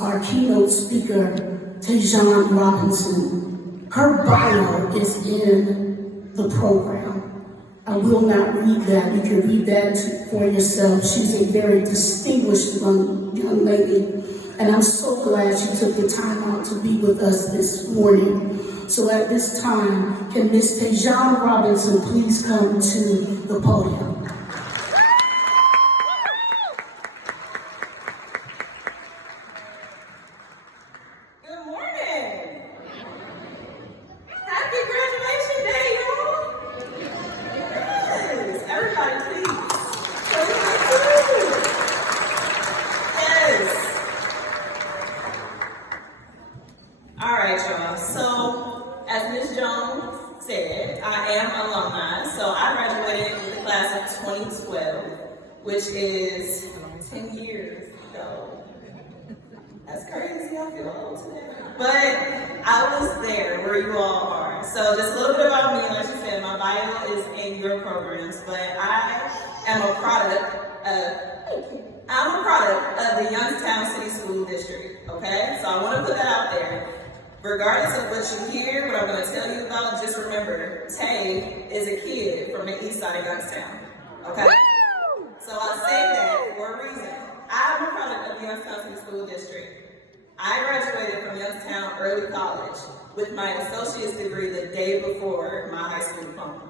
Our keynote speaker, TaiJaune Robinson. Her bio is in the program. I will not read that. You can read that for yourself. She's a very distinguished young lady, and I'm so glad she took the time out to be with us this morning. So at this time, can Miss TaiJaune Robinson please come to the podium? So, as Ms. Jones said, I am alumni. So I graduated with the class of 2012, which is 10 years ago. That's crazy, I feel old today. But I was there where you all are. So just a little bit about me, like you said, my bio is in your programs, but I am a product of the Youngstown City School District, okay? So I want to put that out there. Regardless of what you hear, what I'm going to tell you about, just remember, Tay is a kid from the east side of Youngstown, okay? So I say that for a reason. I'm a product of the Youngstown City School District. I graduated from Youngstown Early College with my associate's degree the day before my high school diploma,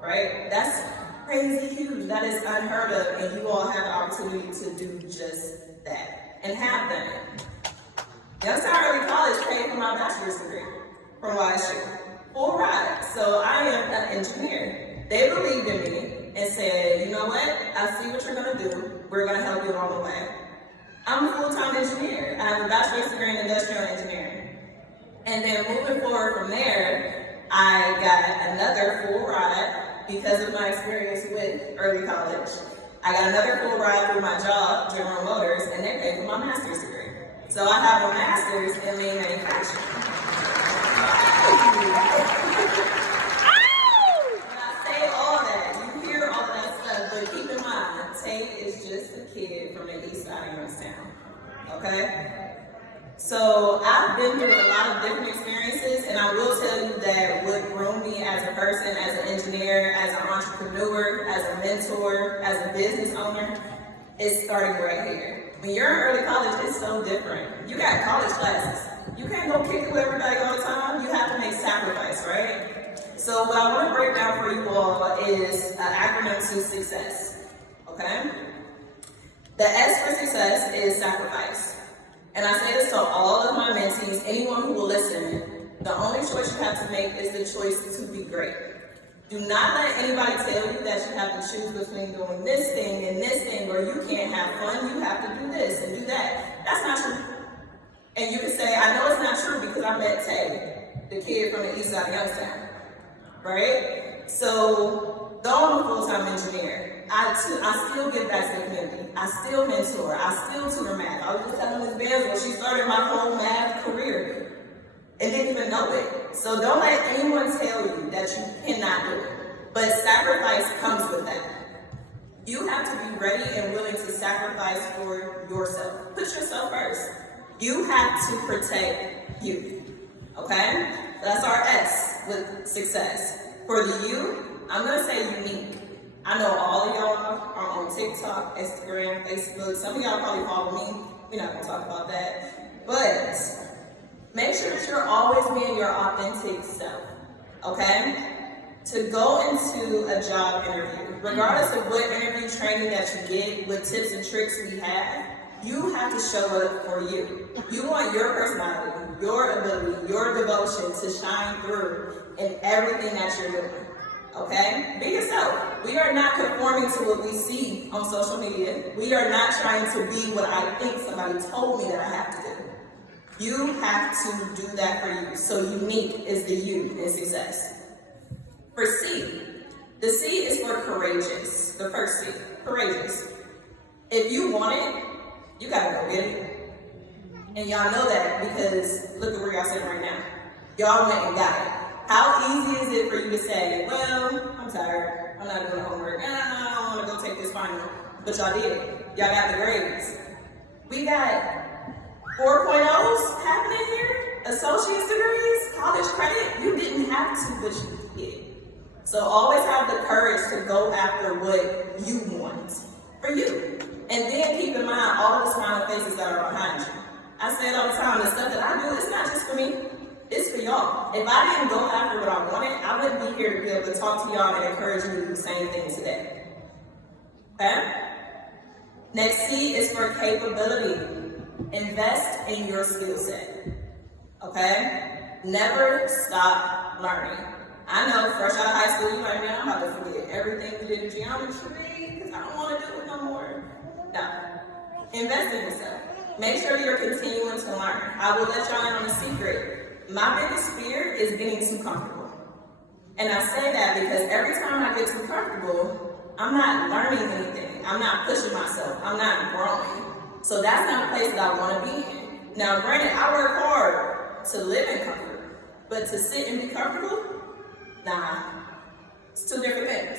right? That's crazy huge. That is unheard of, and you all have the opportunity to do just that, and have done it. Youngstown Rayen College paid for my bachelor's degree from YSU. Full ride. So I am an engineer. They believed in me and said, you know what? I see what you're going to do. We're going to help you along the way. I'm a full-time engineer. I have a bachelor's degree in industrial engineering. And then moving forward from there, I got another full ride because of my experience with early college. I got another full ride through my job, General Motors, and they paid for my master's degree. So I have a master's in lean manufacturing. When I say all that, you hear all that stuff, but keep in mind, Tate is just a kid from the east side of Youngstown, okay? So I've been through a lot of different experiences, and I will tell you that what groomed me as a person, as an engineer, as an entrepreneur, as a mentor, as a business owner, is starting right here. When you're in early college, it's so different. You got college classes. You can't go kick it with everybody all the time. You have to make sacrifice, right? So what I want to break down for you all is an acronym to success, okay? The S for success is sacrifice. And I say this to all of my mentees, anyone who will listen, the only choice you have to make is the choice to be great. Do not let anybody tell you that you have to choose between doing this thing and this thing, or you can't have fun, you have to do this and do that. That's not true. And you can say, I know it's not true because I met Tay, the kid from the east side of Youngstown, right? So, though I'm a full-time engineer, I still give back to the community. I still mentor, I still tutor math. I was just telling Ms. Benz when she started my whole math career and didn't even know it. So don't let anyone tell you that you cannot do it. But sacrifice comes with that. You have to be ready and willing to sacrifice for yourself. Put yourself first. You have to protect you, okay? That's our S with success. For the you, I'm gonna say unique. I know all of y'all are on TikTok, Instagram, Facebook. Some of y'all probably follow me. We're not gonna talk about that. But make sure that you're always being your authentic self, okay? To go into a job interview, regardless of what interview training that you get, what tips and tricks we have, you have to show up for you. You want your personality, your ability, your devotion to shine through in everything that you're doing, okay? Be yourself. We are not conforming to what we see on social media. We are not trying to be what I think somebody told me that I have to do. You have to do that for you. So unique is the you in success. For C, the C is for courageous. The first C, courageous. If you want it, you gotta go get it. And y'all know that because look at where y'all sitting right now. Y'all went and got it. How easy is it for you to say, well, I'm tired, I'm not doing the homework, I don't wanna go take this final. But y'all did it. Y'all got the grades. We got 4.0s happening here, associate's degrees, college credit. You didn't have to, but you did. So always have the courage to go after what you want for you. And then keep in mind all the smiling faces that are behind you. I say it all the time, the stuff that I do, it's not just for me, it's for y'all. If I didn't go after what I wanted, I wouldn't be here to be able to talk to y'all and encourage you to do the same thing today. Okay? Next C is for capability. Invest in your skill set. Okay? Never stop learning. I know, fresh out of high school, you're like, man, I'm about to forget everything we did in geometry because I don't want to do it no more. No. Invest in yourself. Make sure you're continuing to learn. I will let y'all in on a secret. My biggest fear is getting too comfortable. And I say that because every time I get too comfortable, I'm not learning anything. I'm not pushing myself. I'm not growing. So that's not a place that I want to be in. Now, granted, I work hard to live in comfort, but to sit and be comfortable, nah, it's two different things.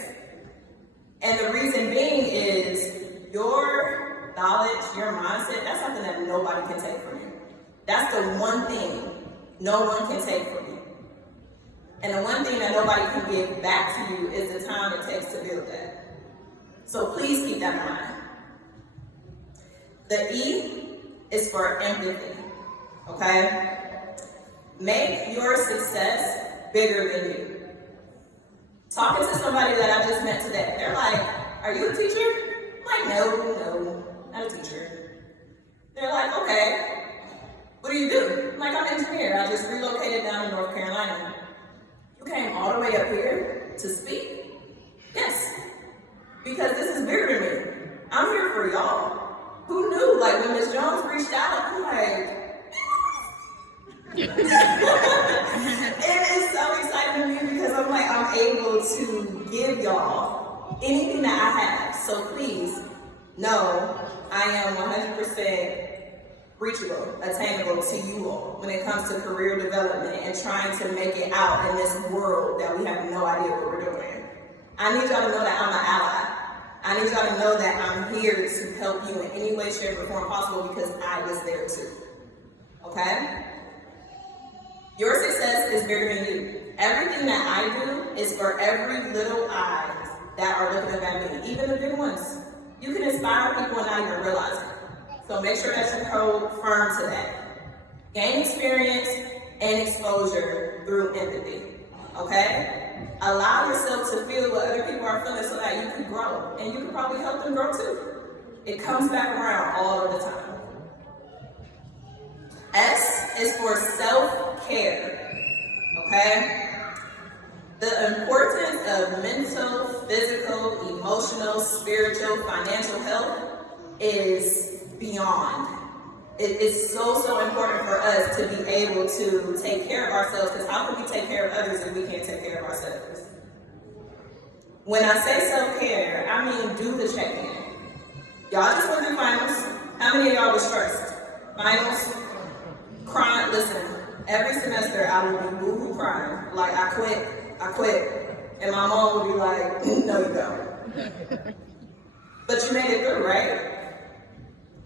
And the reason being is your knowledge, your mindset, that's something that nobody can take from you. That's the one thing no one can take from you. And the one thing that nobody can give back to you is the time it takes to build that. So please keep that in mind. The E is for empathy, okay? Make your success bigger than you. Talking to somebody that I just met today, they're like, are you a teacher? I'm like, no, not a teacher. They're like, okay, what do you do? I'm like, I'm an engineer. I just relocated down to North Carolina. You came all the way up here to speak? Yes, because this is bigger than me. I'm here for y'all. Who knew? Like when Ms. Jones reached out, I'm like, it is so exciting to me because I'm like, I'm able to give y'all anything that I have. So please know I am 100% reachable, attainable to you all when it comes to career development and trying to make it out in this world that we have no idea what we're doing. I need y'all to know that I'm an ally. I need y'all to know that I'm here to help you in any way, shape, or form possible because I was there too. Okay? Your success is bigger than you. Everything that I do is for every little eyes that are looking up at me, even the big ones. You can inspire people and not even realize it. So make sure that you hold firm to that. Gain experience and exposure through empathy. Okay? Allow yourself to feel what other people are feeling so that you can grow. And you can probably help them grow too. It comes back around all of the time. S is for self-care. Okay? The importance of mental, physical, emotional, spiritual, financial health is beyond. It is so important for us to be able to take care of ourselves, because how can we take care of others if we can't take care of ourselves? When I say self-care, I mean do the check-in. Y'all just went through finals. How many of y'all was stressed? Finals? Crying, listen, every semester I would be boo-hoo crying. Like, I quit. And my mom would be like, no you don't. But you made it through, right?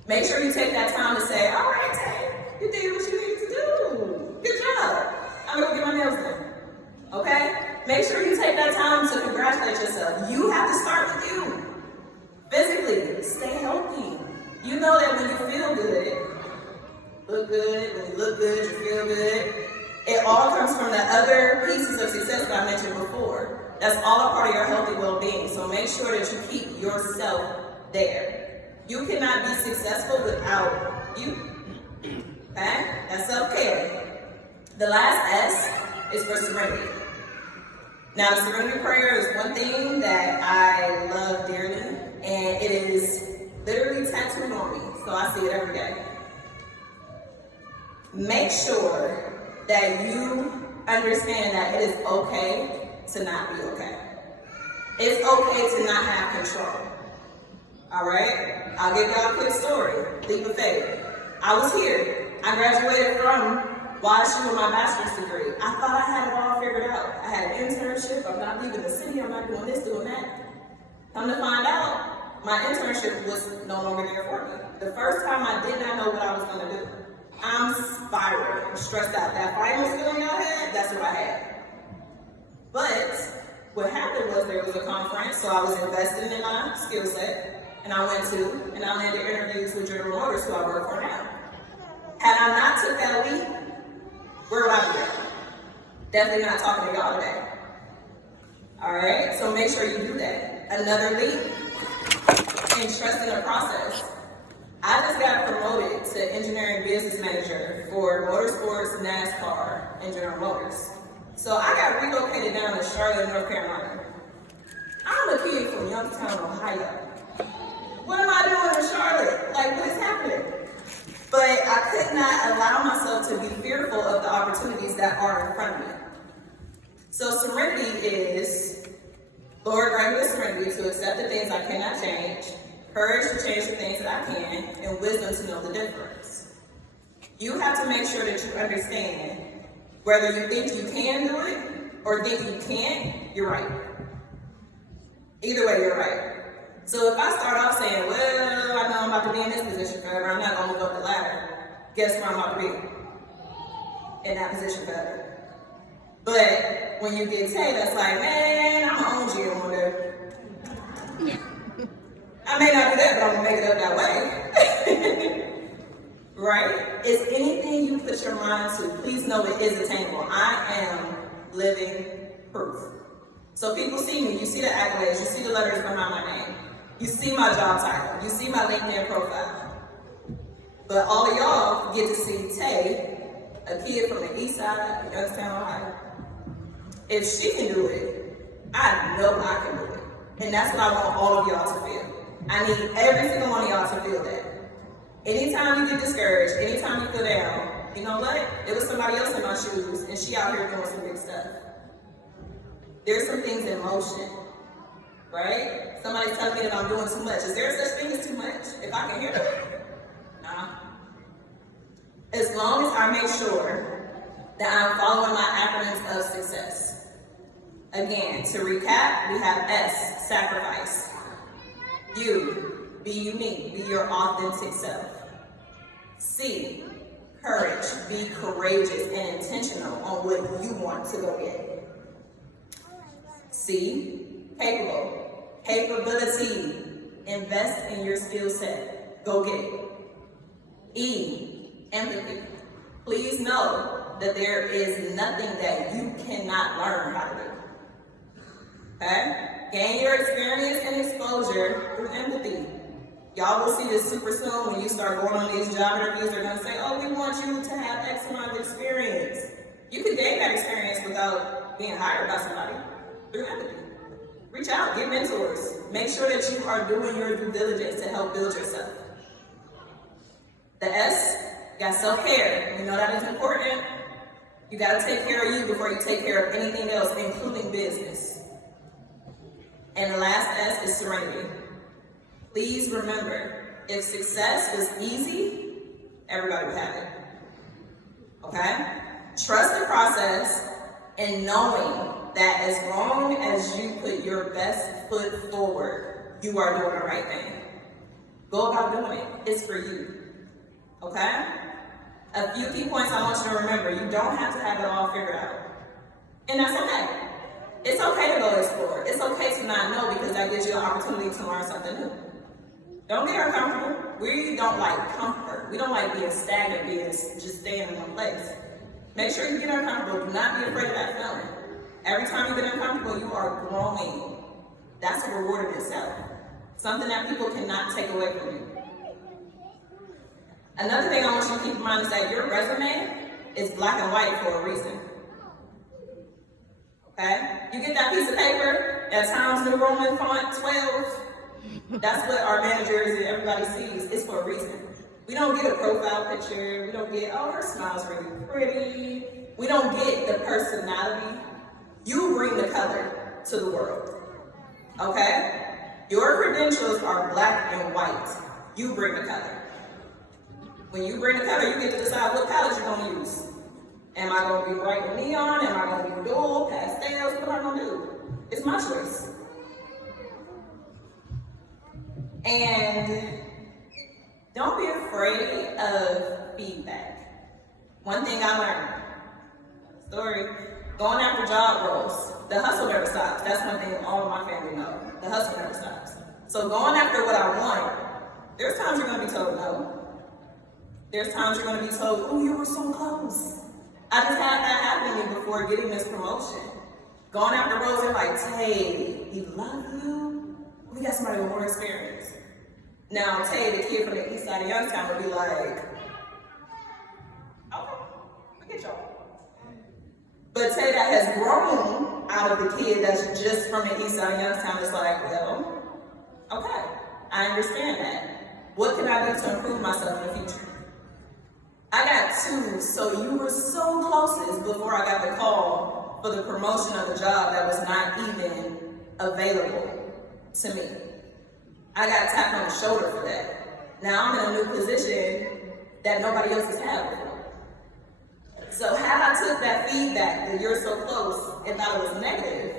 Make sure you take that time to say, all right, Tay, you did what you needed to do. Good job. I'm gonna go get my nails done. Okay? Make sure you take that time to congratulate yourself. You have to start with you. Physically, stay healthy. You know that when you feel good, look good, when you look good, you feel good. It all comes from the other pieces of success that I mentioned before. That's all a part of your healthy well-being. So make sure that you keep yourself there. You cannot be successful without you. Okay? That's self-care. The last S is for serenity. Now, the serenity prayer is one thing that I love dearly, and it is literally tattooed on me, so I see it every day. Make sure that you understand that it is okay to not be okay. It's okay to not have control. All right? I'll give y'all a quick story. Leap of faith. I was here. I graduated from YSU with my bachelor's degree. I thought I had it all figured out. I had an internship. I'm not leaving the city. I'm not doing this, doing that. Come to find out, my internship was no longer there for me. The first time I did not know what I was going to do. I'm spiraling, stressed out. That final feeling I had, that's what I had. But what happened was there was a conference, so I was investing in my skill set, and I went to, and I landed interviews with General Motors, who I work for now. Had I not took that leap, where would I be at? Definitely not talking to y'all today. All right, so make sure you do that. Another leap, and trust in the process. I just got promoted to engineering business manager for motorsports, NASCAR, and General Motors. So I got relocated down to Charlotte, North Carolina. I'm a kid from Youngstown, Ohio. What am I doing in Charlotte? Like, what is happening? But I could not allow myself to be fearful of the opportunities that are in front of me. So serenity is, Lord, grant me the serenity to accept the things I cannot change, courage to change the things that I can, and wisdom to know the difference. You have to make sure that you understand whether you think you can do it or think you can't, you're right. Either way, you're right. So if I start off saying, well, I know I'm about to be in this position forever, I'm not going to move up the ladder, guess where I'm about to be? In that position forever. But when you get Tay, that's like, man, I'm going to own you one day. I may not do that, but I'm going to make it up that way. Right? Is anything you put your mind to, please know it is attainable. I am living proof. So people see me, you see the accolades, you see the letters behind my name, you see my job title, you see my LinkedIn profile. But all of y'all get to see Tay, a kid from the east side of Youngstown, Ohio. If she can do it, I know I can do it. And that's what I want all of y'all to feel. I need every single one of y'all to feel that. Anytime you get discouraged, anytime you feel down, you know what? It was somebody else in my shoes, and she out here doing some big stuff. There's some things in motion, right? Somebody's telling me that I'm doing too much. Is there such thing as too much? If I can hear it? Nah. As long as I make sure that I'm following my acronyms of success. Again, to recap, we have S, sacrifice. U, be unique, be your authentic self. C, courage, be courageous and intentional on what you want to go get. C, capable, capability, invest in your skill set, go get it. E, empathy, please know that there is nothing that you cannot learn how to do. Okay? Gain your experience and exposure through empathy. Y'all will see this super soon when you start going on these job interviews. They're going to say, oh, we want you to have X amount of experience. You can gain that experience without being hired by somebody through empathy. Reach out, get mentors. Make sure that you are doing your due diligence to help build yourself. The S, you got self-care. You know that is important. You got to take care of you before you take care of anything else, including business. And the last S is serenity. Please remember, if success was easy, everybody would have it. Okay? Trust the process and knowing that as long as you put your best foot forward, you are doing the right thing. Go about doing it. It's for you. Okay? A few key points I want you to remember. You don't have to have it all figured out. And that's okay. It's okay to go explore. It's okay to not know because that gives you an opportunity to learn something new. Don't get uncomfortable. We don't like comfort. We don't like being stagnant, being just staying in one place. Make sure you get uncomfortable. Do not be afraid of that feeling. Every time you get uncomfortable, you are growing. That's a reward in itself. Something that people cannot take away from you. Another thing I want you to keep in mind is that your resume is black and white for a reason. Okay? You get that piece of paper, that Times New Roman font 12, that's what our managers and everybody sees. It's for a reason. We don't get a profile picture. We don't get, oh, her smile's really pretty. We don't get the personality. You bring the color to the world. Okay? Your credentials are black and white. You bring the color. When you bring the color, you get to decide what palette you're going to use. Am I going to be bright and neon? Am I going to be dual, pastels? What am I going to do? It's my choice. And don't be afraid of feedback. One thing I learned, story, going after job roles, the hustle never stops. That's one thing all of my family know. The hustle never stops. So going after what I want, there's times you're gonna be told no. There's times you're gonna be told, oh, you were so close. I just had that happen to me before getting this promotion. Going after roles, they're like, Tay, we love you. We got somebody with more experience. Now, Tay, the kid from the east side of Youngstown, would be like, okay, I get y'all. But Tay that has grown out of the kid that's just from the east side of Youngstown is like, well, okay, I understand that. What can I do to improve myself in the future? I got 2, so you were so closest before I got the call for the promotion of the job that was not even available to me. I got tapped on the shoulder for that. Now I'm in a new position that nobody else has had before. So had I took that feedback that you're so close and thought it was negative,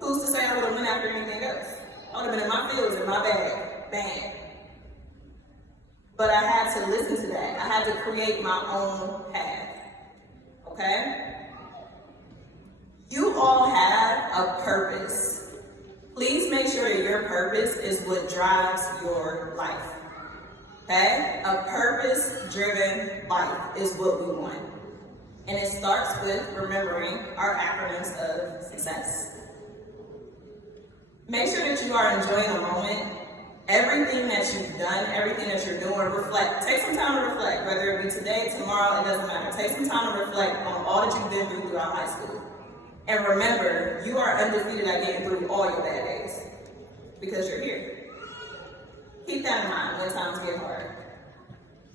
who's to say I would have went after anything else? I would have been in my fields, in my bag, bang. But I had to listen to that. I had to create my own path, okay? You all have a purpose. Please make sure that your purpose is what drives your life, okay? A purpose-driven life is what we want. And it starts with remembering our acronyms of success. Make sure that you are enjoying the moment. Everything that you've done, everything that you're doing, reflect. Take some time to reflect, whether it be today, tomorrow, it doesn't matter. Take some time to reflect on all that you've been through throughout high school. And remember, you are undefeated at getting through all your bad days because you're here. Keep that in mind when times get hard.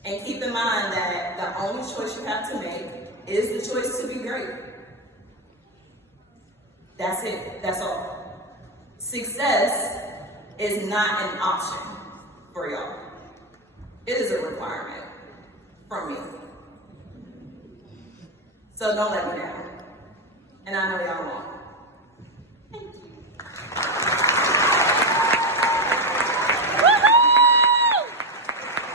And keep in mind that the only choice you have to make is the choice to be great. That's it. That's all. Success is not an option for y'all. It is a requirement from me. So don't let me down. And I know y'all won't.